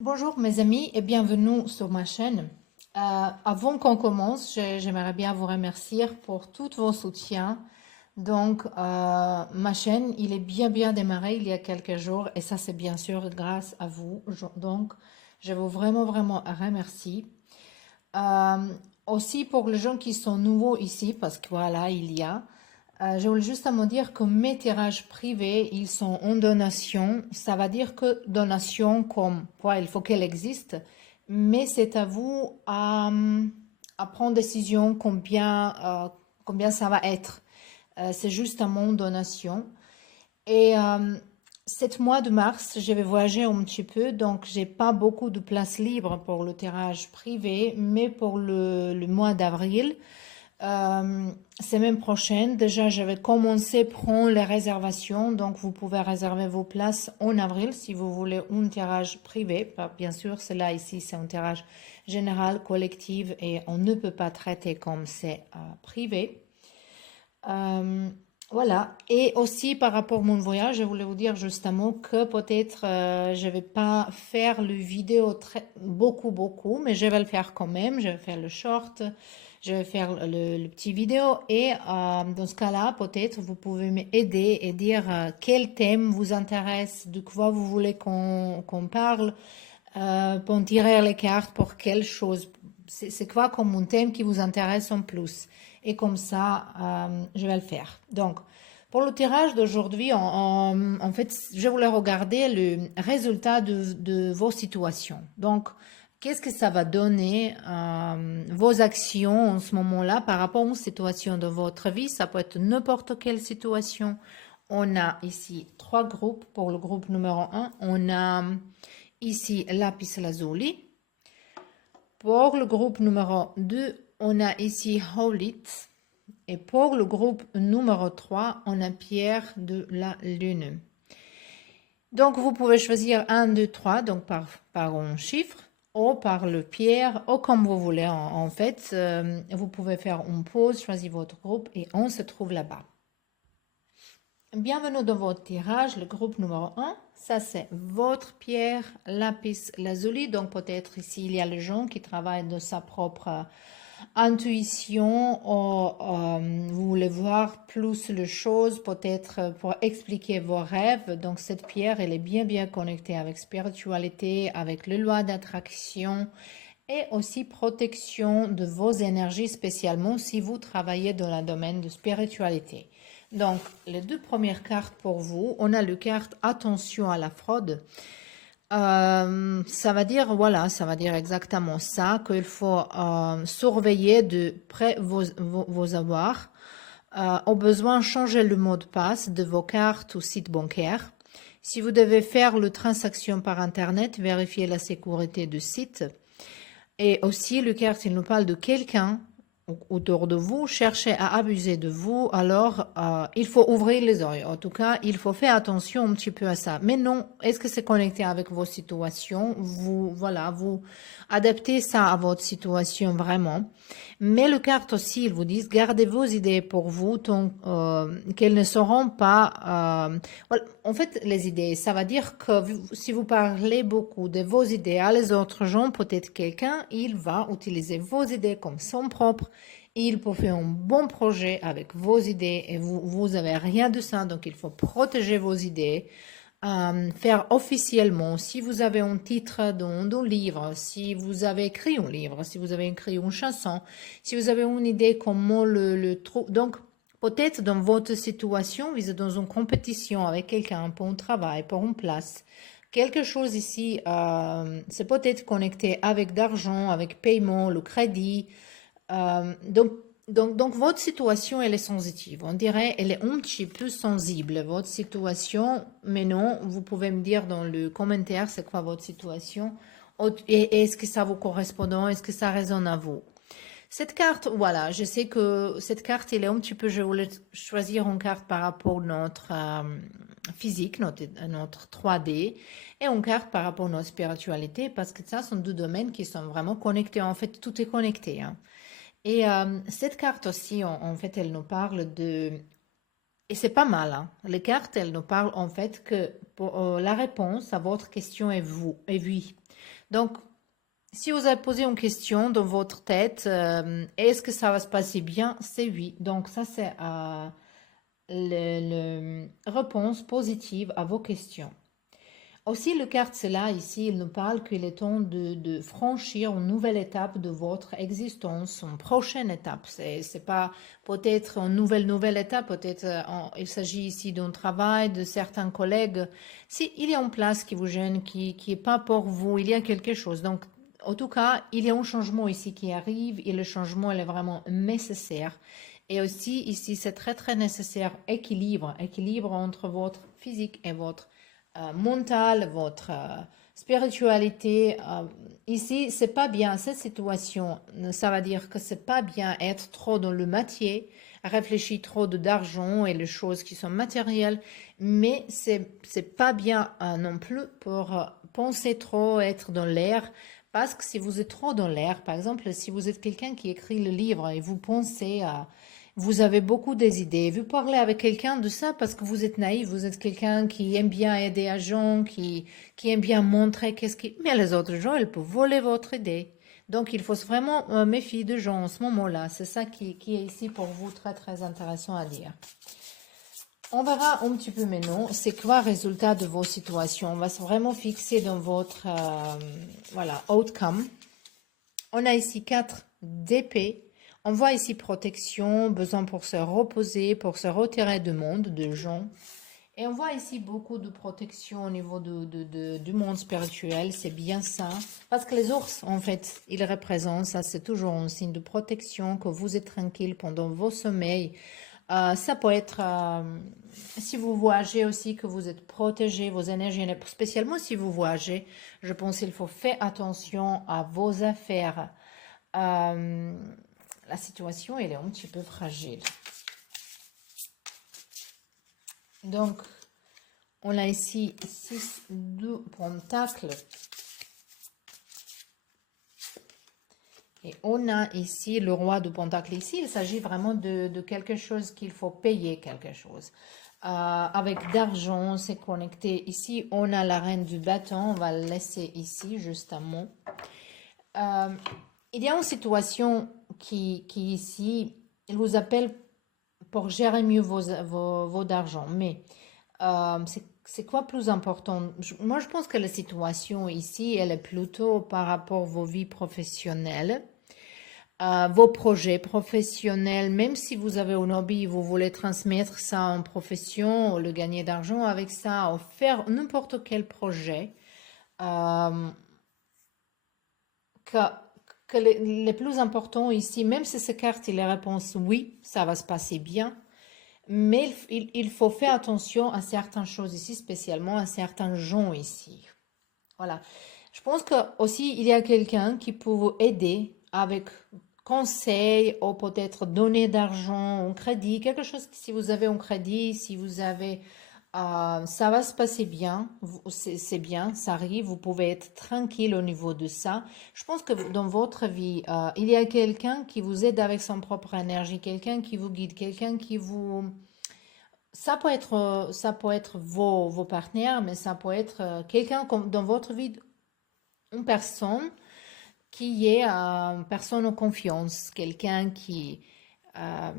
Bonjour mes amis et bienvenue sur ma chaîne. Avant qu'on commence, j'aimerais bien vous remercier pour tous vos soutiens. Donc, ma chaîne, il est bien démarré il y a quelques jours et ça c'est bien sûr grâce à vous. Donc, je vous vraiment remercie. Euh, Aussi pour les gens qui sont nouveaux ici, parce que voilà, je voulais juste à me dire que mes tirages privés, ils sont en donation. Ça va dire que donation comme quoi il faut qu'elle existe, mais c'est à vous à prendre décision combien ça va être. C'est juste à mon donation. Et cette mois de mars, je vais voyager un petit peu, donc j'ai pas beaucoup de place libre pour le tirage privé, mais pour le mois d'avril, semaine prochaine, déjà je vais commencer à prendre les réservations, donc vous pouvez réserver vos places en avril si vous voulez un tirage privé. Bien sûr, cela ici c'est un tirage général, collectif et on ne peut pas traiter comme c'est privé. Euh, voilà. Et aussi par rapport à mon voyage, je voulais vous dire justement que peut-être je vais pas faire le vidéo beaucoup, mais je vais le faire quand même. Je vais faire le short, je vais faire le petit vidéo et dans ce cas-là, peut-être vous pouvez m'aider et dire quel thème vous intéresse, de quoi vous voulez qu'on parle, pour tirer les cartes pour quelle chose. C'est quoi comme un thème qui vous intéresse en plus? Et comme ça, je vais le faire. Donc, pour le tirage d'aujourd'hui, en fait, je voulais regarder le résultat de vos situations. Donc, qu'est-ce que ça va donner, vos actions en ce moment-là par rapport aux situations de votre vie? Ça peut être n'importe quelle situation. On a ici trois groupes. Pour le groupe numéro un, on a ici lapis lazuli. Pour le groupe numéro 2, on a ici Howlit. Et pour le groupe numéro 3, on a Pierre de la Lune. Donc, vous pouvez choisir 1, 2, 3, donc par un chiffre, ou par le pierre, ou comme vous voulez. En fait, vous pouvez faire une pause, choisir votre groupe et on se trouve là-bas. Bienvenue dans votre tirage, le groupe numéro 1. Ça, c'est votre pierre lapis lazuli. Donc, peut-être ici, il y a les gens qui travaillent de sa propre intuition ou vous voulez voir plus les choses, peut-être pour expliquer vos rêves. Donc, cette pierre, elle est bien connectée avec spiritualité, avec les lois d'attraction et aussi protection de vos énergies, spécialement si vous travaillez dans le domaine de spiritualité. Donc, les deux premières cartes pour vous, on a le carte attention à la fraude. Ça va dire, voilà, ça va dire exactement ça, qu'il faut surveiller de près vos avoirs. Au besoin, changer le mot de passe de vos cartes ou sites bancaires. Si vous devez faire le transaction par Internet, vérifiez la sécurité du site. Et aussi, le carte, il nous parle de quelqu'un autour de vous, cherchez à abuser de vous, alors il faut ouvrir les oreilles. En tout cas, il faut faire attention un petit peu à ça. Mais non, est-ce que c'est connecté avec vos situations? Voilà, vous adaptez ça à votre situation vraiment. Mais le carte aussi, ils vous disent, gardez vos idées pour vous, tant qu'elles ne seront pas... voilà. En fait, les idées, ça va dire que si vous parlez beaucoup de vos idées à les autres gens, peut-être quelqu'un, il va utiliser vos idées comme son propre. Il peut faire un bon projet avec vos idées et vous avez rien de ça, donc il faut protéger vos idées. Faire officiellement, si vous avez un titre d'un livre, si vous avez écrit un livre, si vous avez écrit une chanson, si vous avez une idée comment le trouver. Donc, peut-être dans votre situation, vous êtes dans une compétition avec quelqu'un pour un travail, pour une place. Quelque chose ici, c'est peut-être connecté avec d'argent, avec paiement, le crédit. Donc, votre situation, elle est sensitive. On dirait, elle est un petit peu sensible, votre situation. Mais non, vous pouvez me dire dans le commentaire, c'est quoi votre situation? Et est-ce que ça vous correspond? Est-ce que ça résonne à vous? Cette carte, voilà, je sais que cette carte, elle est un petit peu, je voulais choisir une carte par rapport à notre physique, notre 3D, et une carte par rapport à notre spiritualité, parce que ça sont deux domaines qui sont vraiment connectés. En fait, tout est connecté, hein. Et cette carte aussi, en fait, elle nous parle de... Et c'est pas mal, hein. Les cartes, elles nous parlent en fait que pour, la réponse à votre question est vous, est oui. Donc, si vous avez posé une question dans votre tête, est-ce que ça va se passer bien? C'est oui. Donc, ça, c'est réponse positive à vos questions. Aussi, le carte, c'est là, ici, il nous parle qu'il est temps de franchir une nouvelle étape de votre existence, une prochaine étape. C'est pas peut-être une nouvelle étape, peut-être il s'agit ici d'un travail, de certains collègues. Si il y a une place qui vous gêne, qui est pas pour vous, il y a quelque chose. Donc, en tout cas, il y a un changement ici qui arrive et le changement, il est vraiment nécessaire. Et aussi, ici, c'est très, très nécessaire équilibre entre votre physique et votre mental, votre spiritualité. Ici, c'est pas bien cette situation. Ça veut dire que c'est pas bien être trop dans le métier, réfléchir trop d'argent et les choses qui sont matérielles, mais c'est pas bien non plus pour penser trop, être dans l'air. Parce que si vous êtes trop dans l'air, par exemple, si vous êtes quelqu'un qui écrit le livre et vous pensez à vous avez beaucoup des idées. Vous parlez avec quelqu'un de ça parce que vous êtes naïf, vous êtes quelqu'un qui aime bien aider les gens, qui aime bien montrer qu'est-ce qui... Mais les autres gens, ils peuvent voler votre idée. Donc, il faut vraiment méfier de gens en ce moment-là. C'est ça qui est ici pour vous très, très intéressant à dire. On verra un petit peu maintenant, c'est quoi le résultat de vos situations. On va se vraiment fixer dans votre voilà, outcome. On a ici 4 d'épée. On voit ici protection, besoin pour se reposer, pour se retirer du monde, de gens. Et on voit ici beaucoup de protection au niveau du monde spirituel, c'est bien ça. Parce que les ours, en fait, ils représentent, ça c'est toujours un signe de protection, que vous êtes tranquille pendant vos sommeils. Ça peut être, si vous voyagez aussi, que vous êtes protégé, vos énergies, spécialement si vous voyagez, je pense qu'il faut faire attention à vos affaires. La situation, elle est un petit peu fragile. Donc, on a ici 6 de pentacles. Et on a ici le roi de Pentacle. Ici, il s'agit vraiment de quelque chose qu'il faut payer quelque chose. Avec d'argent, c'est connecté. Ici, on a la reine du bâton. On va le laisser ici, justement. Il y a une situation qui ici, il vous appelle pour gérer mieux vos d'argent. Mais c'est quoi plus important? Moi, je pense que la situation ici, elle est plutôt par rapport à vos vies professionnelles, vos projets professionnels. Même si vous avez un hobby, vous voulez transmettre ça en profession, ou le gagner d'argent avec ça, ou faire n'importe quel projet, que, que le plus important ici, même si cette carte, il est réponse oui, ça va se passer bien. Mais il faut faire attention à certaines choses ici, spécialement à certains gens ici. Voilà. Je pense que aussi il y a quelqu'un qui peut vous aider avec conseils ou peut-être donner d'argent, un crédit, quelque chose. Si vous avez un crédit, si vous avez, ça va se passer bien. C'est bien, ça arrive. Vous pouvez être tranquille au niveau de ça. Je pense que dans votre vie, il y a quelqu'un qui vous aide avec son propre énergie, quelqu'un qui vous guide, quelqu'un qui vous ça peut être vos partenaires, mais ça peut être quelqu'un dans votre vie, une personne qui est une personne en confiance, quelqu'un qui, euh,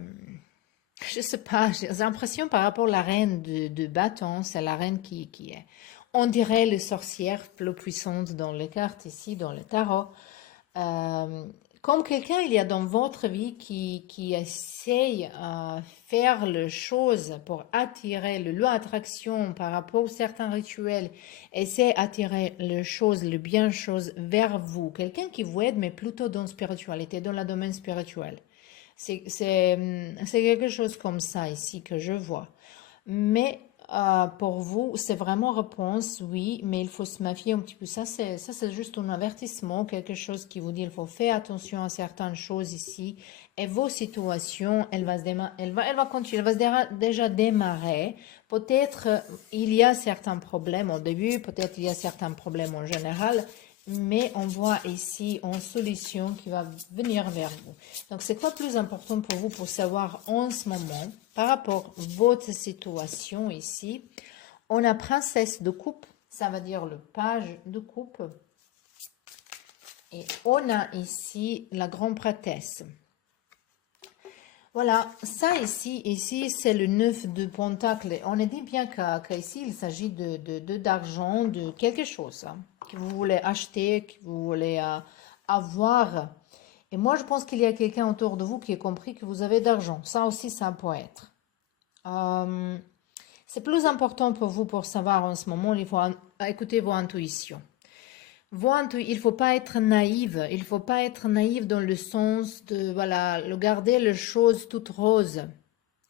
je sais pas, j'ai l'impression par rapport à la reine de bâton, c'est la reine qui est, on dirait les sorcières plus puissantes dans les cartes ici, dans le tarot. Euh, Comme quelqu'un, il y a dans votre vie qui essaye de faire les choses pour attirer le loi attraction par rapport à certains rituels, essaie d'attirer les choses, les bien choses vers vous. Quelqu'un qui vous aide, mais plutôt dans la spiritualité, dans le domaine spirituel. C'est quelque chose comme ça ici que je vois. Mais pour vous, c'est vraiment réponse, oui, mais il faut se méfier un petit peu. Ça, c'est juste un avertissement, quelque chose qui vous dit il faut faire attention à certaines choses ici. Et vos situations, elle va continuer, elle va déjà démarrer. Peut-être il y a certains problèmes au début, peut-être il y a certains problèmes en général, mais on voit ici une solution qui va venir vers vous. Donc, c'est quoi plus important pour vous pour savoir en ce moment, par rapport à votre situation ici? On a princesse de coupe, ça veut dire le page de coupe. Et on a ici la grande prêtresse. Voilà, ça ici c'est le 9 de Pentacle. On a dit bien qu'ici, il s'agit d'argent, de quelque chose hein, que vous voulez acheter, que vous voulez avoir. Et moi, je pense qu'il y a quelqu'un autour de vous qui a compris que vous avez d'argent. Ça aussi, ça peut être. C'est plus important pour vous pour savoir en ce moment, il faut écouter vos intuitions. Il ne faut pas être naïve. Il ne faut pas être naïve dans le sens de voilà, garder les choses toutes roses.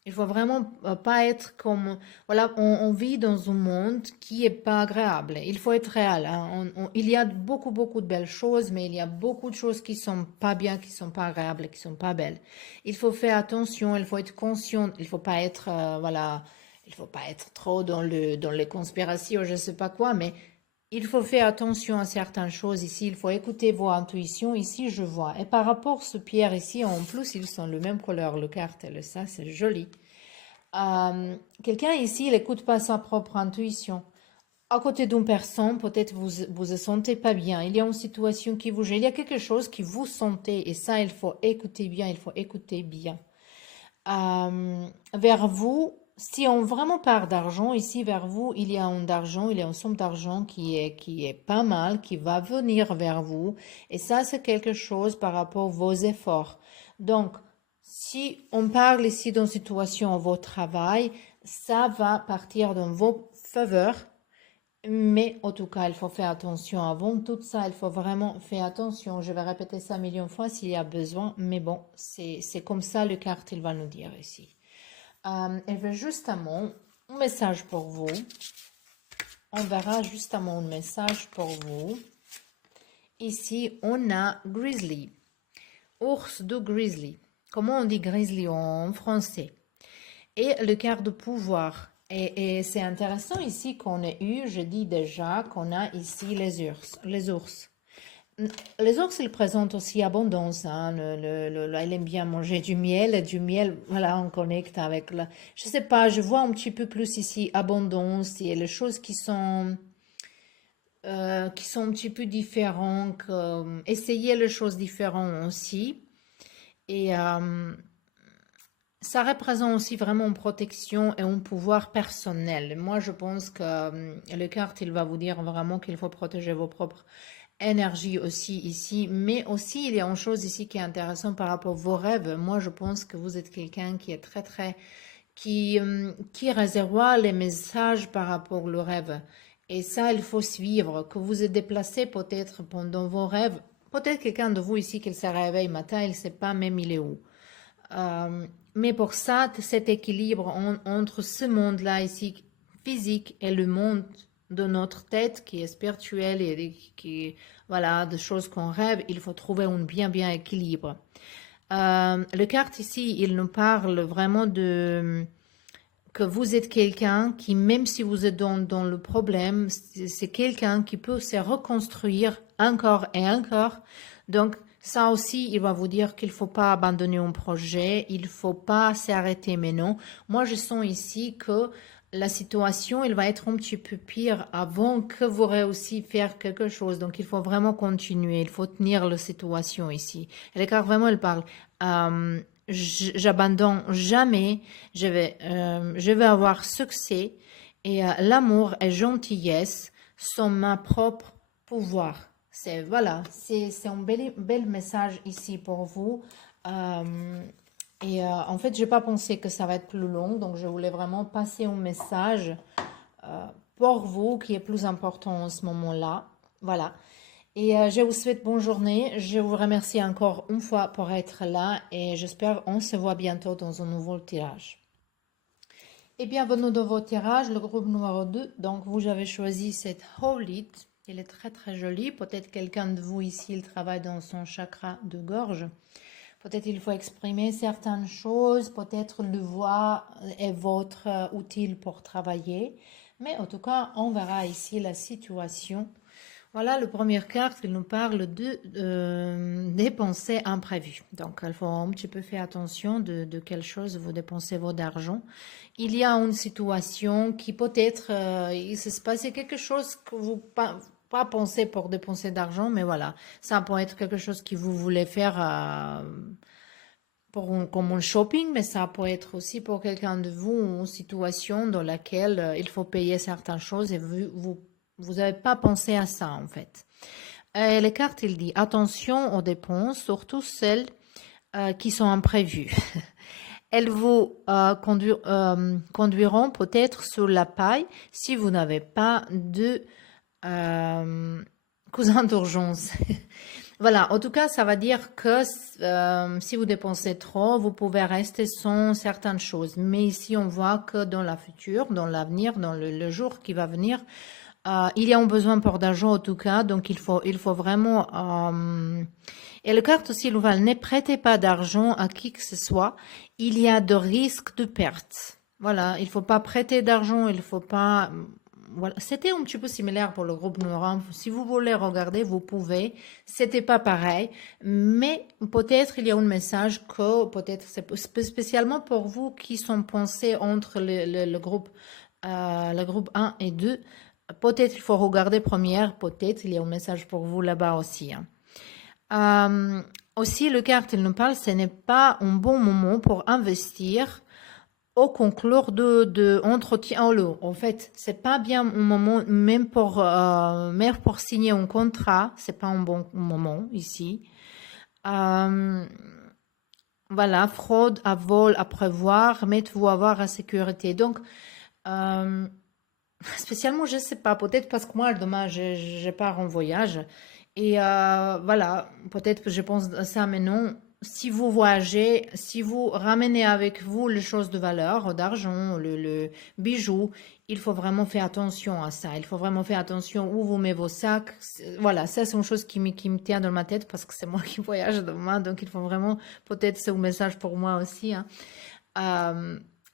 Il faut vraiment pas être comme voilà, on vit dans un monde qui est pas agréable. Il faut être réel. Hein. Il y a beaucoup de belles choses, mais il y a beaucoup de choses qui sont pas bien, qui sont pas agréables, qui sont pas belles. Il faut faire attention. Il faut être conscient. Il faut pas être voilà, il faut pas être trop dans les conspirations, je sais pas quoi, mais il faut faire attention à certaines choses ici, il faut écouter vos intuitions, ici je vois. Et par rapport à ce pierre ici, en plus ils sont le même couleur, le cartel, ça c'est joli. Quelqu'un ici, il n'écoute pas sa propre intuition. À côté d'une personne, peut-être vous sentez pas bien, il y a une situation qui vous gêne, il y a quelque chose qui vous sentez, et ça il faut écouter bien, il faut écouter bien. Vers vous, si on vraiment parle d'argent, ici vers vous, il y a il y a une somme d'argent qui est pas mal, qui va venir vers vous. Et ça, c'est quelque chose par rapport à vos efforts. Donc, si on parle ici d'une situation au travail, ça va partir dans vos faveurs. Mais en tout cas, il faut faire attention avant tout ça. Il faut vraiment faire attention. Je vais répéter ça 1 000 000 fois s'il y a besoin. Mais bon, c'est comme ça le carte, il va nous dire ici. Elle veut justement un message pour vous. On verra justement un message pour vous. Ici, on a Grizzly. Ours de Grizzly. Comment on dit Grizzly en français? Et le carte de pouvoir. Et c'est intéressant ici qu'on ait eu, je dis déjà, qu'on a ici les ours. Les ours. Les ours, ils présentent aussi abondance. Hein. Il aime bien manger du miel. Et du miel, voilà, on connecte avec la... Je sais pas, je vois un petit peu plus ici abondance et les choses qui sont un petit peu différentes. Essayer les choses différentes aussi. Et ça représente aussi vraiment une protection et un pouvoir personnel. Moi, je pense que le carte, il va vous dire vraiment qu'il faut protéger vos propres énergies aussi ici. Mais aussi, il y a une chose ici qui est intéressante par rapport à vos rêves. Moi, je pense que vous êtes quelqu'un qui est qui réservoit les messages par rapport au rêve. Et ça, il faut suivre. Que vous êtes déplacé peut-être pendant vos rêves. Peut-être quelqu'un de vous ici qui se réveille matin, il ne sait pas même il est où. Mais pour ça, cet équilibre entre ce monde-là ici, physique, et le monde de notre tête, qui est spirituel et qui, voilà, des choses qu'on rêve, il faut trouver un bien équilibre. Le carte ici, il nous parle vraiment de que vous êtes quelqu'un qui, même si vous êtes dans le problème, c'est quelqu'un qui peut se reconstruire encore et encore. Donc, ça aussi, il va vous dire qu'il ne faut pas abandonner un projet, il ne faut pas s'arrêter maintenant. Moi, je sens ici que la situation, elle va être un petit peu pire avant que vous réussissiez à faire quelque chose. Donc, il faut vraiment continuer, il faut tenir la situation ici. Et les cartes, vraiment, elle parle. J'abandonne jamais, je vais avoir succès et l'amour et gentillesse sont ma propre pouvoir. C'est voilà, c'est un bel message ici pour vous. En fait, j'ai pas pensé que ça va être plus long, donc je voulais vraiment passer un message pour vous qui est plus important en ce moment-là. Voilà. Et je vous souhaite bonne journée. Je vous remercie encore une fois pour être là et j'espère on se voit bientôt dans un nouveau tirage. Et bienvenue dans vos tirages, le groupe numéro 2. Donc, vous avez choisi cette Holy. Elle est très jolie. Peut-être quelqu'un de vous ici, il travaille dans son chakra de gorge. Peut-être il faut exprimer certaines choses. Peut-être le voix est votre outil pour travailler. Mais en tout cas, on verra ici la situation. Voilà, la première carte, il nous parle de dépenser imprévues. Donc, il faut un petit peu faire attention de quelle chose vous dépensez votre argent. Il y a une situation qui peut-être, il s'est passé quelque chose que pas penser pour dépenser d'argent, mais voilà, ça peut être quelque chose que vous voulez faire comme un shopping, mais ça peut être aussi pour quelqu'un de vous une situation dans laquelle il faut payer certaines choses et vous n'avez pas pensé à ça en fait. Et les cartes, il dit attention aux dépenses, surtout celles qui sont imprévues. Elles vous conduiront peut-être sur la paille si vous n'avez pas de cousin d'urgence. Voilà, en tout cas, ça va dire que si vous dépensez trop, vous pouvez rester sans certaines choses. Mais ici, on voit que dans la future, dans l'avenir, dans le jour qui va venir, il y a un besoin pour d'argent en tout cas, donc il faut vraiment... Et le carte aussi, Louval, ne prêtez pas d'argent à qui que ce soit, il y a de risques de perte. Voilà, il ne faut pas prêter d'argent, il ne faut pas... Voilà. C'était un petit peu similaire pour le groupe Noir. Si vous voulez regarder, vous pouvez. C'était pas pareil, mais peut-être il y a un message que peut-être c'est spécialement pour vous qui sont pensés entre le groupe 1 et 2. Peut-être il faut regarder première, peut-être il y a un message pour vous là-bas aussi. Aussi, le carte, il nous parle, ce n'est pas un bon moment pour investir au conclure de entretien en lot. En fait, c'est pas bien un moment, même pour signer un contrat, c'est pas un bon moment ici. Voilà, fraude à vol à prévoir, mettez-vous à avoir à sécurité. Donc, spécialement, je sais pas, peut-être parce que moi, demain, je pars en voyage. Et voilà, peut-être que je pense à ça, mais non. Si vous voyagez, si vous ramenez avec vous les choses de valeur, d'argent, le bijou, il faut vraiment faire attention à ça. Il faut vraiment faire attention où vous mettez vos sacs. Voilà, ça c'est une chose qui me tient dans ma tête parce que c'est moi qui voyage demain. Donc il faut vraiment, peut-être c'est un message pour moi aussi, hein.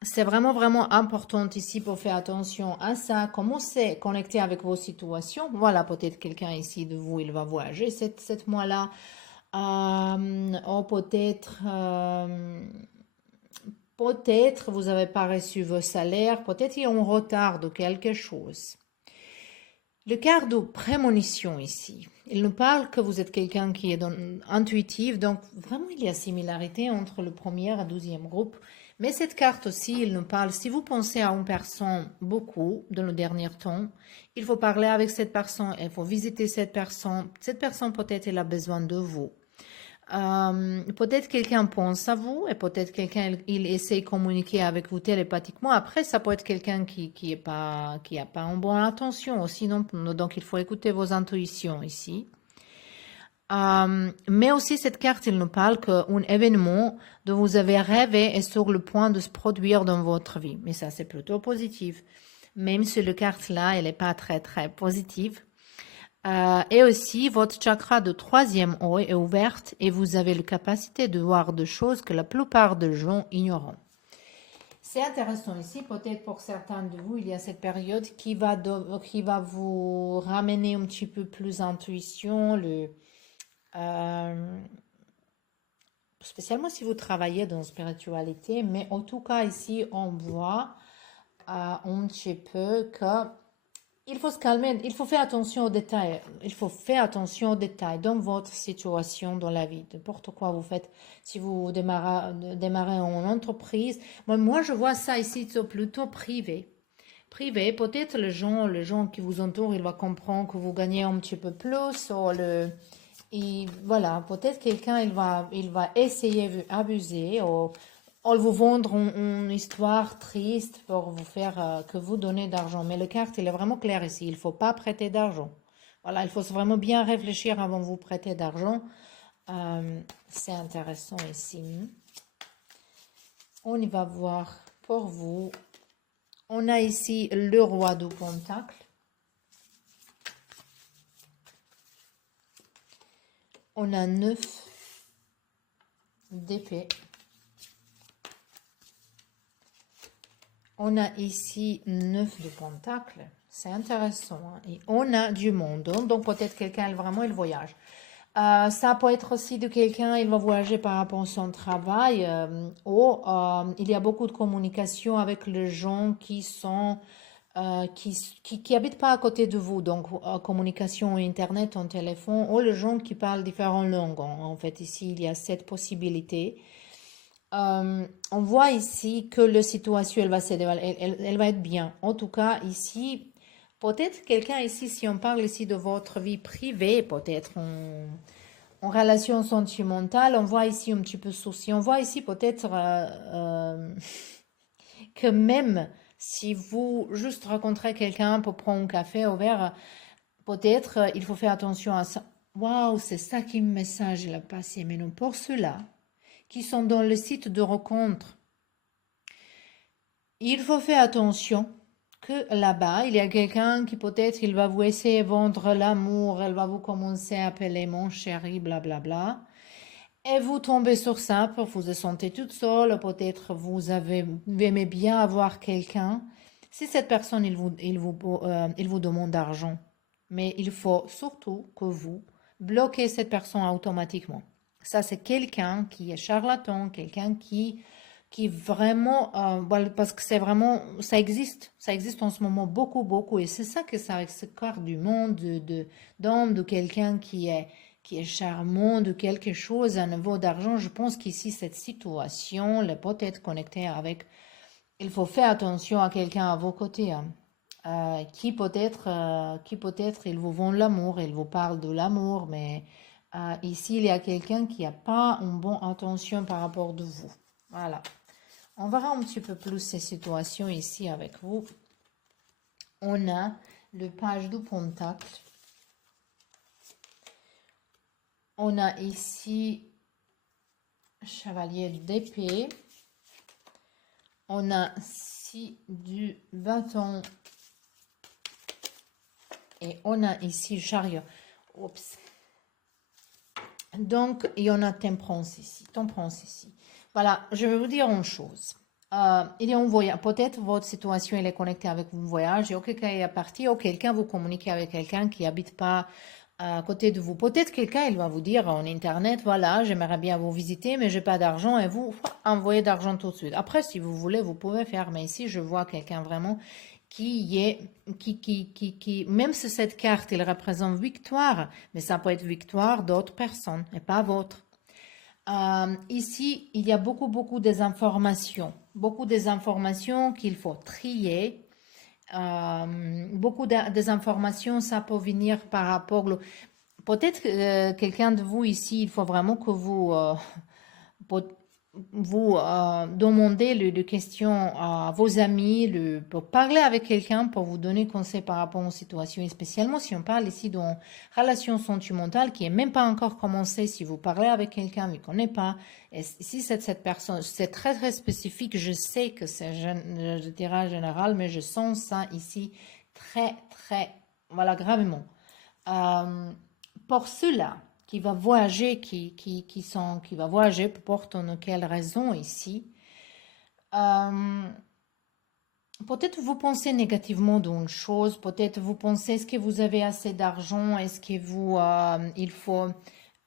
C'est vraiment, vraiment important ici pour faire attention à ça. Comment c'est connecté avec vos situations? Voilà, peut-être quelqu'un ici de vous, il va voyager cette mois-là. Ou peut-être vous n'avez pas reçu vos salaires. Peut-être il y a un retard de quelque chose. Le quart de prémonition ici, il nous parle que vous êtes quelqu'un qui est intuitif, donc vraiment il y a similarité entre le premier et le deuxième groupe. Mais cette carte aussi, il nous parle, si vous pensez à une personne beaucoup dans le dernier temps, il faut parler avec cette personne, il faut visiter cette personne. Cette personne peut-être elle a besoin de vous. Peut-être quelqu'un pense à vous et peut-être quelqu'un il essaie de communiquer avec vous télépathiquement. Après, ça peut être quelqu'un qui a pas une bonne attention aussi, non? Donc il faut écouter vos intuitions ici. Mais aussi cette carte, il nous parle qu'un événement dont vous avez rêvé est sur le point de se produire dans votre vie. Mais ça, c'est plutôt positif. Même si le carte là, elle n'est pas très très positive. Et aussi, votre chakra de troisième œil est ouverte et vous avez la capacité de voir des choses que la plupart des gens ignorent. C'est intéressant ici, peut-être pour certains de vous, il y a cette période qui va vous ramener un petit peu plus d'intuition, spécialement si vous travaillez dans la spiritualité, mais en tout cas ici, on voit un petit peu que il faut se calmer, il faut faire attention aux détails. Il faut faire attention aux détails dans votre situation dans la vie. N'importe quoi vous faites. Si vous démarrez en entreprise, moi je vois ça ici plutôt privé. Privé, peut-être les gens qui vous entourent, ils vont comprendre que vous gagnez un petit peu plus. Et voilà, peut-être quelqu'un, il va essayer d'abuser ou vous vendre une histoire triste pour vous faire que vous donnez d'argent. Mais le carte, il est vraiment clair ici. Il ne faut pas prêter d'argent. Voilà, il faut vraiment bien réfléchir avant de vous prêter d'argent. C'est intéressant ici. On y va voir pour vous. On a ici le roi de Pentacle. On a 9 d'épée. On a ici 9 de Pentacle. C'est intéressant. Hein? Et on a du monde. Donc peut-être quelqu'un, vraiment, il voyage. Ça peut être aussi de quelqu'un, il va voyager par rapport à son travail. Ou il y a beaucoup de communication avec les gens qui sont qui habitent pas à côté de vous, donc communication Internet, en téléphone, ou les gens qui parlent différentes langues. En fait, ici, il y a cette possibilité. On voit ici que la situation, elle va elle va être bien. En tout cas, ici, peut-être quelqu'un ici, si on parle ici de votre vie privée, peut-être en relation sentimentale, on voit ici un petit peu souci. On voit ici peut-être que même si vous juste rencontrez quelqu'un pour prendre un café au verre, peut-être il faut faire attention à ça. Waouh, c'est ça qui me message il a passé. Mais non, pour ceux-là qui sont dans le site de rencontre, il faut faire attention que là-bas, il y a quelqu'un qui peut-être il va vous essayer de vendre l'amour, elle va vous commencer à appeler mon chéri, blablabla. Et vous tombez sur ça, vous vous sentez toute seule, peut-être vous aimez bien avoir quelqu'un. Si cette personne, il vous demande d'argent, mais il faut surtout que vous bloquez cette personne automatiquement. Ça, c'est quelqu'un qui est charlatan, quelqu'un qui vraiment, voilà, parce que c'est vraiment, ça existe en ce moment beaucoup, beaucoup, et c'est ça que ça avec ce corps du monde, d'homme, de quelqu'un qui est charmant, de quelque chose à niveau d'argent. Je pense qu'ici, cette situation, elle peut être connectée avec, il faut faire attention à quelqu'un à vos côtés, hein, qui peut-être, il vous vend l'amour, il vous parle de l'amour, mais ici, il y a quelqu'un qui n'a pas une bonne intention par rapport de vous. Voilà. On verra un petit peu plus ces situations ici avec vous. On a le page du pentacle. On a ici chevalier d'épée. On a 6 du bâton. Et on a ici chariot. Oups. Donc, il y en a temperance ici. Temperance ici. Voilà, je vais vous dire une chose. Il y a un voyage. Peut-être votre situation elle est connectée avec un voyage. Et quelqu'un est parti ou quelqu'un vous communique avec quelqu'un qui n'habite pas à côté de vous. Peut-être quelqu'un il va vous dire en internet, voilà, j'aimerais bien vous visiter, mais j'ai pas d'argent et vous envoyez d'argent tout de suite. Après, si vous voulez, vous pouvez faire. Mais ici, je vois quelqu'un vraiment même si cette carte, il représente victoire, mais ça peut être victoire d'autres personnes et pas votre. Ici, il y a beaucoup des informations. Beaucoup des informations qu'il faut trier. Beaucoup des informations, ça peut venir par rapport... Peut-être quelqu'un de vous ici, il faut vraiment que vous demandez les questions à vos amis, pour parler avec quelqu'un, pour vous donner conseil par rapport aux situations, et spécialement si on parle ici d'une relation sentimentale qui n'est même pas encore commencée, si vous parlez avec quelqu'un, vous ne connaissez pas, et si cette personne, c'est très spécifique, je sais que c'est, je dirais général, mais je sens ça ici très, voilà, gravement. Pour cela, qui va voyager, qui va voyager, pour quelle raison ici. Peut-être vous pensez négativement d'une chose, peut-être vous pensez est-ce que vous avez assez d'argent, est-ce que vous, il faut,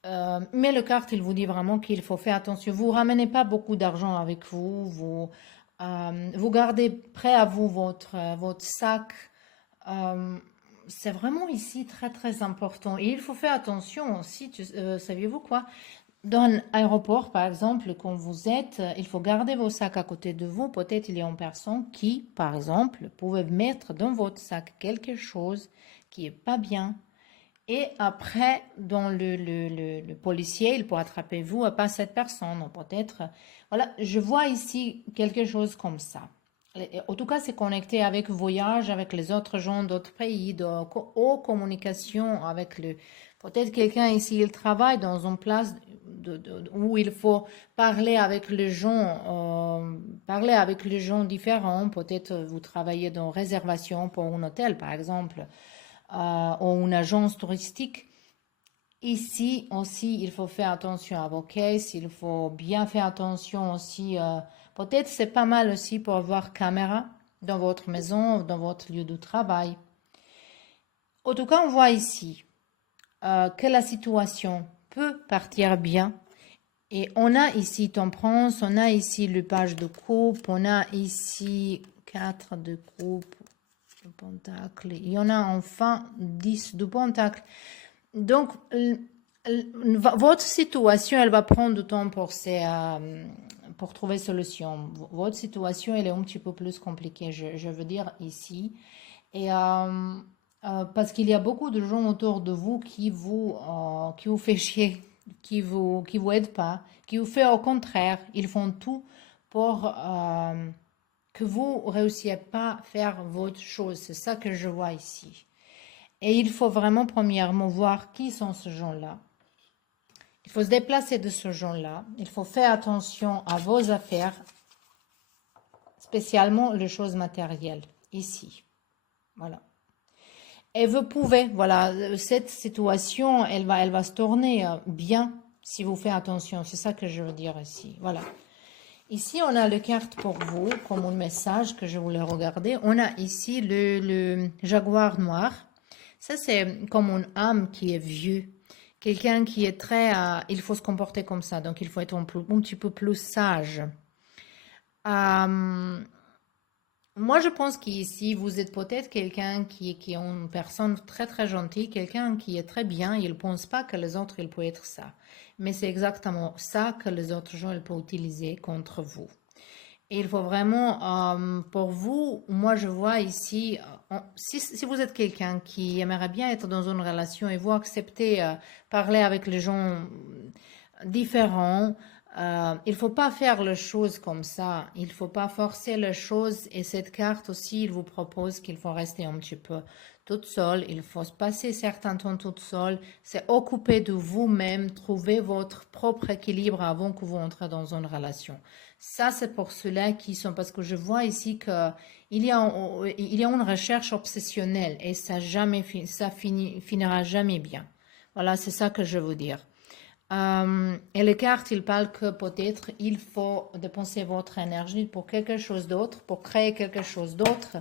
mais le carte il vous dit vraiment qu'il faut faire attention. Vous ramenez pas beaucoup d'argent avec vous, vous gardez près à vous votre sac. C'est vraiment ici très important. Et il faut faire attention aussi, saviez-vous quoi? Dans l'aéroport, par exemple, quand vous êtes, il faut garder vos sacs à côté de vous. Peut-être il y a une personne qui, par exemple, pouvait mettre dans votre sac quelque chose qui est pas bien. Et après, dans le policier, il peut attraper vous et pas cette personne. Peut-être, voilà, je vois ici quelque chose comme ça. En tout cas, c'est connecté avec voyage, avec les autres gens d'autres pays, aux communications avec peut-être quelqu'un ici, il travaille dans une place où il faut parler avec les gens différents. Peut-être vous travaillez dans réservation pour un hôtel, par exemple, ou une agence touristique. Ici aussi, il faut faire attention à vos caisses, il faut bien faire attention aussi. Peut-être c'est pas mal aussi pour avoir caméra dans votre maison, dans votre lieu de travail. En tout cas, on voit ici que la situation peut partir bien. Et on a ici temperance, on a ici le page de coupe, on a ici 4 de coupe, Pentacle. Il y en a enfin 10 de Pentacle. Donc, votre situation, elle va prendre du temps pour trouver solution. Votre situation, elle est un petit peu plus compliquée, je veux dire ici. Et parce qu'il y a beaucoup de gens autour de vous qui vous fait chier, qui vous aident pas, qui vous fait au contraire. Ils font tout pour que vous réussissiez pas à faire votre chose. C'est ça que je vois ici. Et il faut vraiment, premièrement, voir qui sont ces gens-là. Il faut se déplacer de ce gens-là. Il faut faire attention à vos affaires, spécialement les choses matérielles, ici. Voilà. Et vous pouvez, voilà, cette situation, elle va se tourner bien si vous faites attention. C'est ça que je veux dire ici. Voilà. Ici, on a les cartes pour vous, comme un message que je voulais regarder. On a ici le jaguar noir. Ça, c'est comme une âme qui est vieux. Quelqu'un qui est très... il faut se comporter comme ça, donc il faut être un petit peu plus sage. Moi, je pense qu'ici, vous êtes peut-être quelqu'un qui est une personne très très gentille, quelqu'un qui est très bien, il ne pense pas que les autres, ils peuvent être ça. Mais c'est exactement ça que les autres gens, ils peuvent utiliser contre vous. Et il faut vraiment, pour vous, moi je vois ici, si vous êtes quelqu'un qui aimerait bien être dans une relation et vous acceptez parler avec les gens différents, il ne faut pas faire les choses comme ça. Il ne faut pas forcer les choses. Et cette carte aussi, il vous propose qu'il faut rester un petit peu toute seule. Il faut se passer certains temps toute seule. C'est occuper de vous-même, trouver votre propre équilibre avant que vous entrez dans une relation. Ça, c'est pour ceux-là qui sont... Parce que je vois ici qu'il y a une recherche obsessionnelle et ça finira jamais bien. Voilà, c'est ça que je veux dire. Et les cartes, ils parlent que peut-être il faut dépenser votre énergie pour quelque chose d'autre, pour créer quelque chose d'autre,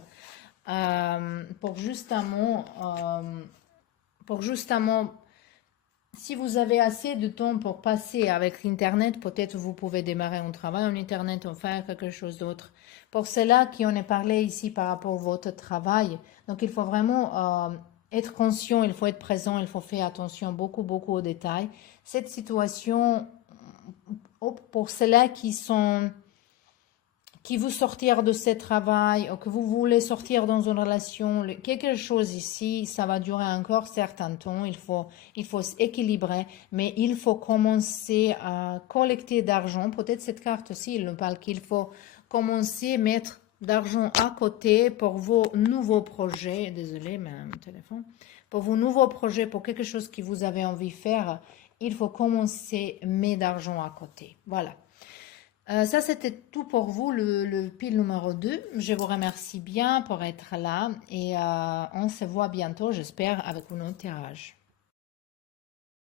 pour justement, si vous avez assez de temps pour passer avec Internet, peut-être vous pouvez démarrer un travail en Internet ou faire quelque chose d'autre. Pour cela qui en est parlé ici par rapport à votre travail, donc il faut vraiment être conscient, il faut être présent, il faut faire attention beaucoup aux détails. Cette situation, pour ceux-là qui vous sortir de ce travail ou que vous voulez sortir dans une relation, quelque chose ici, ça va durer encore certain temps. Il faut s'équilibrer, mais il faut commencer à collecter d'argent. Peut-être cette carte aussi, il nous parle qu'il faut commencer à mettre d'argent à côté pour vos nouveaux projets. Désolée, mon téléphone. Pour vos nouveaux projets, pour quelque chose que vous avez envie de faire, il faut commencer à mettre d'argent à côté. Voilà. Ça, c'était tout pour vous, le pile numéro 2. Je vous remercie bien pour être là et on se voit bientôt, j'espère, avec un autre tirage.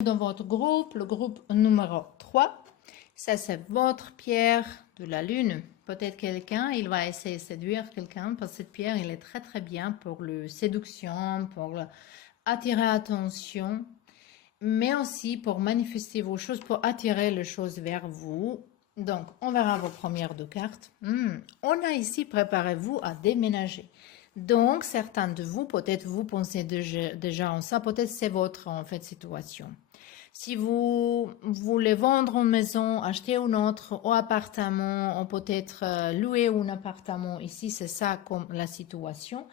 Dans votre groupe, le groupe numéro 3, ça c'est votre pierre de la lune. Peut-être quelqu'un, il va essayer de séduire quelqu'un parce que cette pierre, elle est très très bien pour la séduction, pour attirer l'attention, mais aussi pour manifester vos choses, pour attirer les choses vers vous. Donc, on verra vos premières deux cartes. On a ici, préparez-vous à déménager. Donc, certains de vous, peut-être vous pensez déjà en ça, peut-être c'est votre en fait situation. Si vous voulez vendre une maison, acheter une autre, ou appartement, ou peut-être louer un appartement, ici c'est ça comme la situation.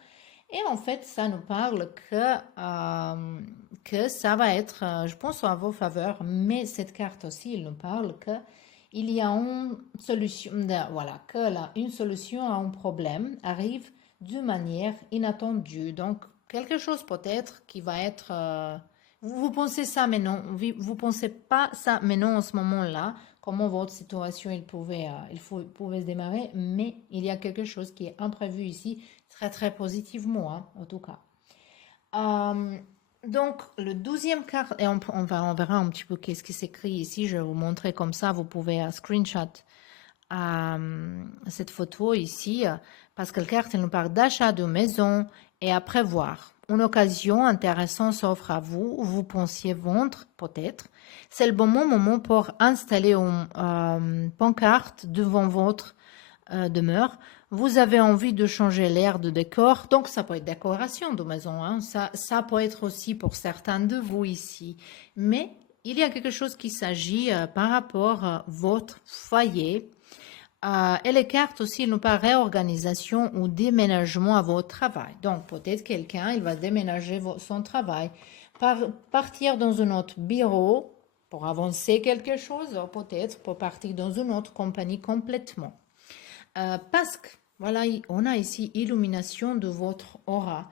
Et en fait, ça nous parle que ça va être, je pense, à vos faveurs, mais cette carte aussi, il nous parle que il y a une solution, voilà, une solution à un problème arrive d'une manière inattendue. Donc, quelque chose peut-être qui va être... vous pensez ça, mais non. Vous pensez pas ça, mais non, en ce moment-là. Comment votre situation, il pouvait se démarrer. Mais il y a quelque chose qui est imprévu ici, très, très positivement, hein, en tout cas. Donc, le 12e carte, et on verra un petit peu qu'est-ce qui s'écrit ici. Je vais vous montrer comme ça. Vous pouvez screenshot cette photo ici, parce que la carte elle nous parle d'achat de maison et à prévoir. Une occasion intéressante s'offre à vous. Vous pensiez vendre, peut-être. C'est le bon moment pour installer une pancarte devant votre demeure. Vous avez envie de changer l'air de décor, donc ça peut être décoration de maison, hein. Ça peut être aussi pour certains de vous ici. Mais il y a quelque chose qui s'agit par rapport à votre foyer. Et les cartes aussi nous parlent réorganisation ou déménagement à votre travail. Donc peut-être quelqu'un, il va déménager son travail, partir dans un autre bureau pour avancer quelque chose, ou peut-être pour partir dans une autre compagnie complètement. Parce que, voilà, on a ici illumination de votre aura.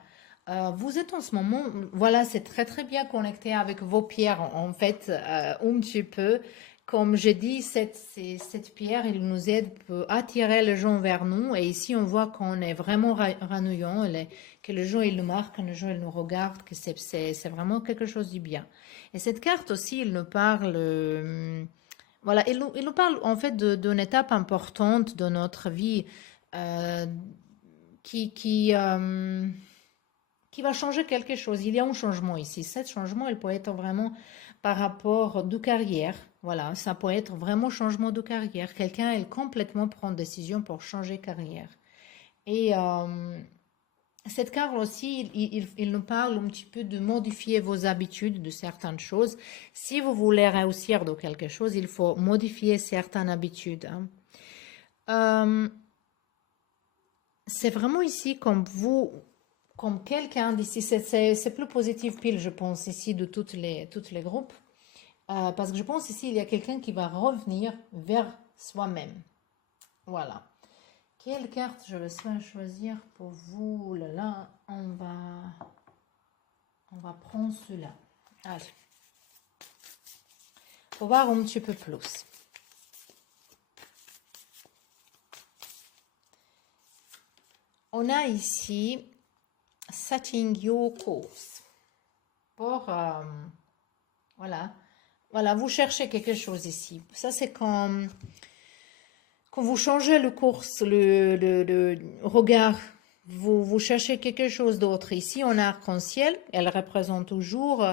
Vous êtes en ce moment, voilà, c'est très très bien connecté avec vos pierres, en fait, un petit peu. Comme j'ai dit, cette pierre, elle nous aide pour attirer les gens vers nous. Et ici, on voit qu'on est vraiment ranouillant, que les gens, ils nous marquent, que les gens, ils nous regardent, que c'est vraiment quelque chose de bien. Et cette carte aussi, il nous parle... voilà, il nous parle en fait d'une étape importante de notre vie euh, qui, qui, euh, qui va changer quelque chose. Il y a un changement ici. Ce changement, il peut être vraiment par rapport de carrière. Voilà, ça peut être vraiment changement de carrière. Quelqu'un, il complètement prend une décision pour changer carrière. Et cette carte aussi, il nous parle un petit peu de modifier vos habitudes de certaines choses. Si vous voulez réussir dans quelque chose, il faut modifier certaines habitudes, hein. Euh, c'est vraiment ici comme vous, comme quelqu'un d'ici, c'est plus positif pile, je pense, ici de toutes les groupes. Parce que je pense ici, il y a quelqu'un qui va revenir vers soi-même. Voilà. Quelle carte je vais choisir pour vous? Là, on va prendre cela. Allez. Pour voir un petit peu plus. On a ici Setting Your Course. Pour, voilà, vous cherchez quelque chose ici. Ça, c'est quand vous changez le course, le regard, vous cherchez quelque chose d'autre. Ici, on a arc-en-ciel. Elle représente toujours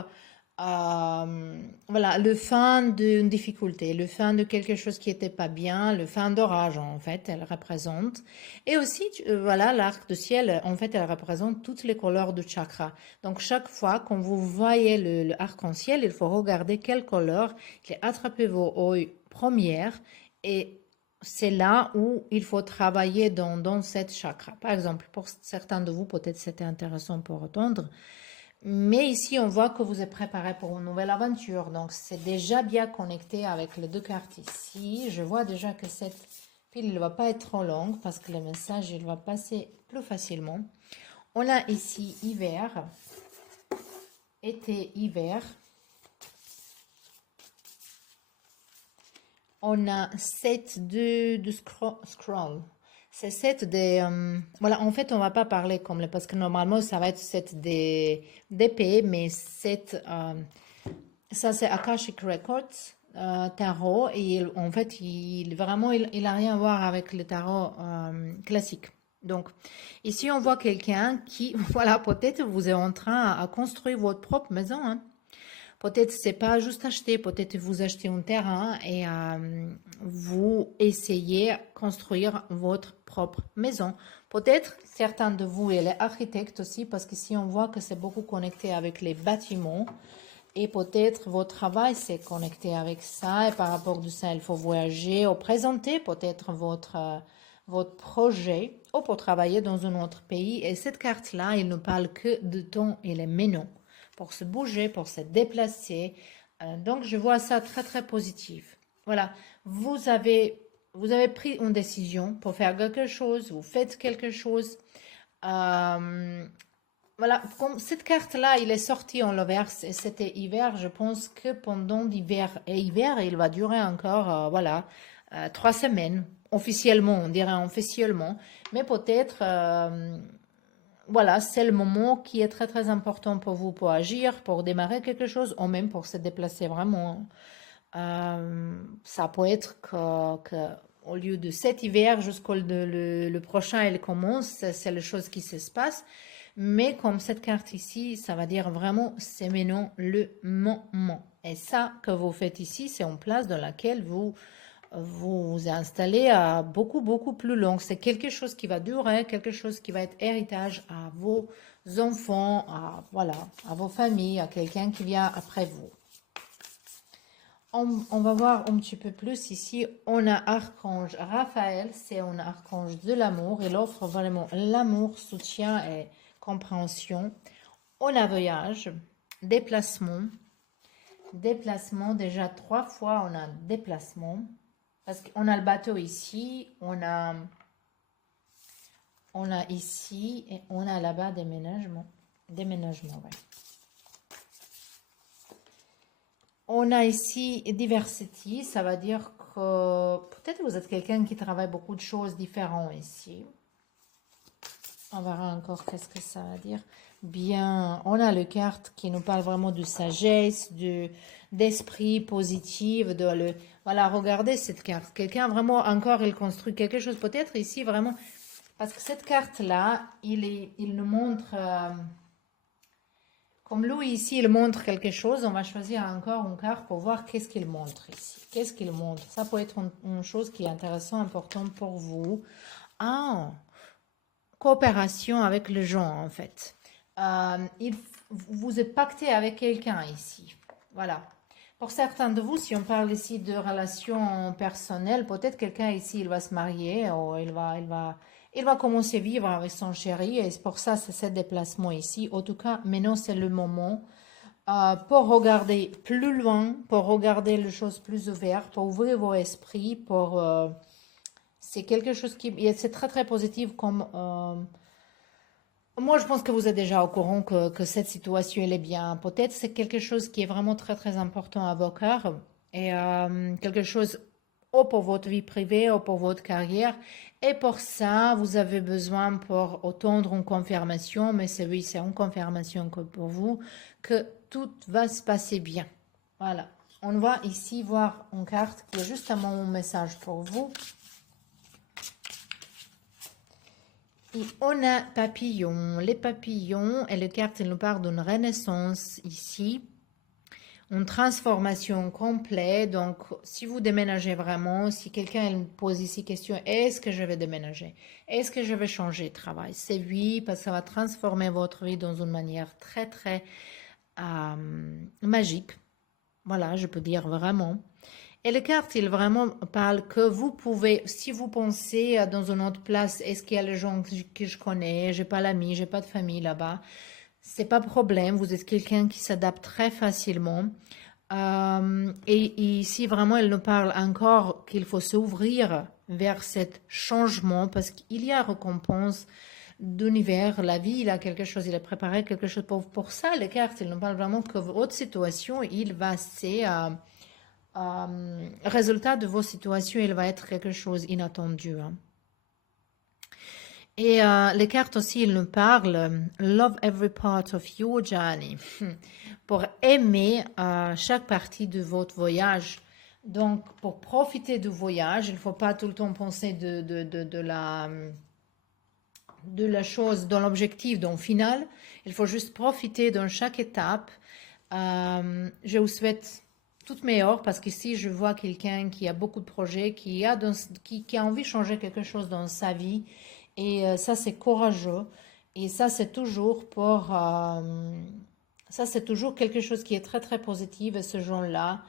voilà, le fin d'une difficulté, le fin de quelque chose qui n'était pas bien, le fin d'orage, en fait, elle représente. Et aussi, voilà, l'arc de ciel, en fait, elle représente toutes les couleurs du chakra. Donc, chaque fois, quand vous voyez le arc-en-ciel, il faut regarder quelle couleur, attrapez vos yeux premières et c'est là où il faut travailler dans cette chakra. Par exemple, pour certains de vous, peut-être c'était intéressant pour entendre. Mais ici, on voit que vous êtes préparé pour une nouvelle aventure. Donc, c'est déjà bien connecté avec les deux cartes ici. Je vois déjà que cette pile ne va pas être trop longue parce que le message, il va passer plus facilement. On a ici hiver, été, hiver. On a 7 de scroll. C'est 7 des... voilà, en fait, on va pas parler comme... parce que normalement, ça va être 7 d'épée, mais 7... ça, c'est Akashic Records, tarot. Et en fait, vraiment, il a rien à voir avec le tarot classique. Donc, ici, on voit quelqu'un qui... Voilà, peut-être vous êtes en train à construire votre propre maison, hein. Peut-être c'est pas juste acheter, peut-être vous achetez un terrain et vous essayez construire votre propre maison. Peut-être certains de vous et les architectes aussi, parce qu'ici on voit que c'est beaucoup connecté avec les bâtiments et peut-être votre travail c'est connecté avec ça et par rapport à ça il faut voyager ou présenter peut-être votre projet ou pour travailler dans un autre pays. Et cette carte-là, il ne parle que de temps et les maintenant pour se bouger, pour se déplacer. Donc, je vois ça très, très positif. Voilà, vous avez pris une décision pour faire quelque chose, vous faites quelque chose. Voilà, comme cette carte-là, il est sorti en l'overse et c'était hiver. Je pense que pendant l'hiver et hiver, il va durer encore, voilà, 3 semaines. Officiellement, on dirait officiellement. Mais peut-être... voilà, c'est le moment qui est très très important pour vous pour agir, pour démarrer quelque chose, ou même pour se déplacer vraiment. Ça peut être que au lieu de cet hiver jusqu'au le prochain, elle commence, c'est la chose qui se passe. Mais comme cette carte ici, ça va dire vraiment c'est maintenant le moment. Et ça que vous faites ici, c'est une place dans laquelle vous vous vous installez à beaucoup plus long. C'est quelque chose qui va durer, quelque chose qui va être héritage à vos enfants, à, voilà, à vos familles, à quelqu'un qui vient après vous. On va voir un petit peu plus ici. On a Archange Raphaël, c'est un archange de l'amour. Il offre vraiment l'amour, soutien et compréhension. On a voyage, déplacement. Déplacement, déjà 3 fois on a déplacement. Parce qu'on a le bateau ici, on a ici et on a là-bas déménagement. Déménagement, ouais. On a ici diversity, ça va dire que peut-être vous êtes quelqu'un qui travaille beaucoup de choses différentes ici. On verra encore qu'est-ce que ça va dire. Bien, on a le carte qui nous parle vraiment de sagesse, d'esprit positif, voilà, regardez cette carte. Quelqu'un vraiment encore, il construit quelque chose. Peut-être ici vraiment, parce que cette carte-là, il nous montre... Comme lui ici, il montre quelque chose, on va choisir encore une carte pour voir qu'est-ce qu'il montre ici. Qu'est-ce qu'il montre? Ça peut être une chose qui est intéressante, importante pour vous. Ah, coopération avec les gens, en fait. Vous êtes pacté avec quelqu'un ici. Voilà. Pour certains de vous, si on parle ici de relations personnelles, peut-être quelqu'un ici, il va se marier ou il va commencer à vivre avec son chéri et c'est pour ça c'est ce déplacement ici. En tout cas, maintenant c'est le moment pour regarder plus loin, pour regarder les choses plus ouvertes, pour ouvrir vos esprits, c'est quelque chose qui c'est très positif comme moi je pense que vous êtes déjà au courant que cette situation elle est bien. Peut-être c'est quelque chose qui est vraiment très important à vos cœurs et quelque chose ou pour votre vie privée ou pour votre carrière. Et pour ça, vous avez besoin pour attendre une confirmation, mais c'est oui, c'est une confirmation que pour vous, que tout va se passer bien. Voilà. On va ici voir une carte qui est justement un message pour vous. Et on a papillons. Les papillons, et les cartes, elles nous parlent d'une renaissance ici. Une transformation complète. Donc, si vous déménagez vraiment, si quelqu'un pose ici question, est-ce que je vais déménager? Est-ce que je vais changer de travail? C'est oui, parce que ça va transformer votre vie dans une manière très magique. Voilà, je peux dire vraiment. Et les cartes, il vraiment parle que vous pouvez, si vous pensez dans une autre place, est-ce qu'il y a les gens que je connais, j'ai pas l'amis, j'ai pas de famille là-bas, c'est pas problème, vous êtes quelqu'un qui s'adapte très facilement. Et ici, vraiment, elle nous parle encore qu'il faut s'ouvrir vers ce changement parce qu'il y a récompense d'univers, la vie, il a quelque chose, il a préparé quelque chose pour ça. Les cartes, elles nous parlent vraiment que votre situation, il va, c'est résultat de vos situations, il va être quelque chose inattendu. Hein. Et les cartes aussi, ils nous parlent Love every part of your journey. Pour aimer chaque partie de votre voyage. Donc, pour profiter du voyage, il ne faut pas tout le temps penser de la chose, dans l'objectif, dans le final. Il faut juste profiter dans chaque étape. Je vous souhaite tout meilleur parce qu'ici, je vois quelqu'un qui a beaucoup de projets, qui a envie de changer quelque chose dans sa vie. Et ça, c'est courageux. Et ça, c'est toujours ça, c'est toujours quelque chose qui est très positif. Et ce genre-là,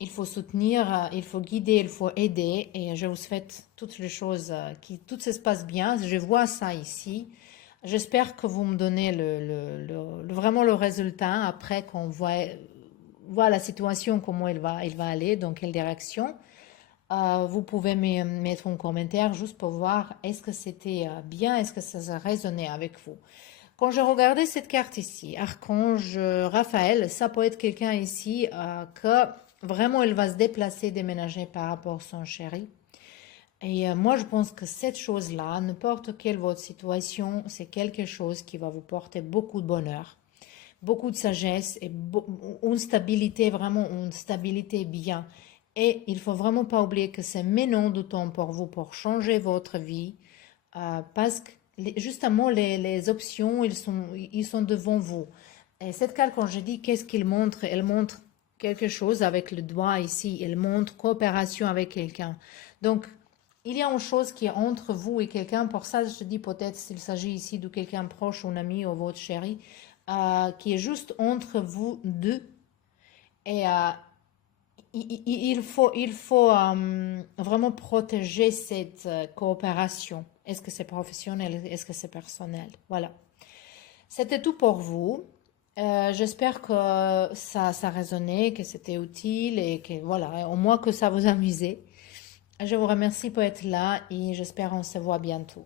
il faut soutenir, il faut guider, il faut aider. Et je vous souhaite toutes les choses, tout se passe bien. Je vois ça ici. J'espère que vous me donnez vraiment le résultat après qu'on voit la situation, comment elle va aller, dans quelle direction. Vous pouvez me mettre un commentaire juste pour voir est-ce que c'était bien, est-ce que ça résonnait avec vous. Quand je regardais cette carte ici, Archange Raphaël, ça peut être quelqu'un ici que vraiment il va se déplacer, déménager par rapport à son chéri. Et moi je pense que cette chose-là, n'importe quelle votre situation, c'est quelque chose qui va vous porter beaucoup de bonheur, beaucoup de sagesse et une stabilité, vraiment une stabilité bien. Et il faut vraiment pas oublier que c'est maintenant du temps pour vous pour changer votre vie parce que justement les options ils sont devant vous. Et cette carte quand je dis qu'est-ce qu'il montre, elle montre quelque chose avec le doigt ici. Il montre coopération avec quelqu'un. Donc, il y a une chose qui est entre vous et quelqu'un. Pour ça, je dis peut-être s'il s'agit ici de quelqu'un proche, un ami ou votre chéri, qui est juste entre vous deux. Et il faut vraiment protéger cette coopération. Est-ce que c'est professionnel? Est-ce que c'est personnel? Voilà. C'était tout pour vous. J'espère que ça résonnait, que c'était utile et que voilà, au moins que ça vous amusait. Je vous remercie pour être là et j'espère on se voit bientôt.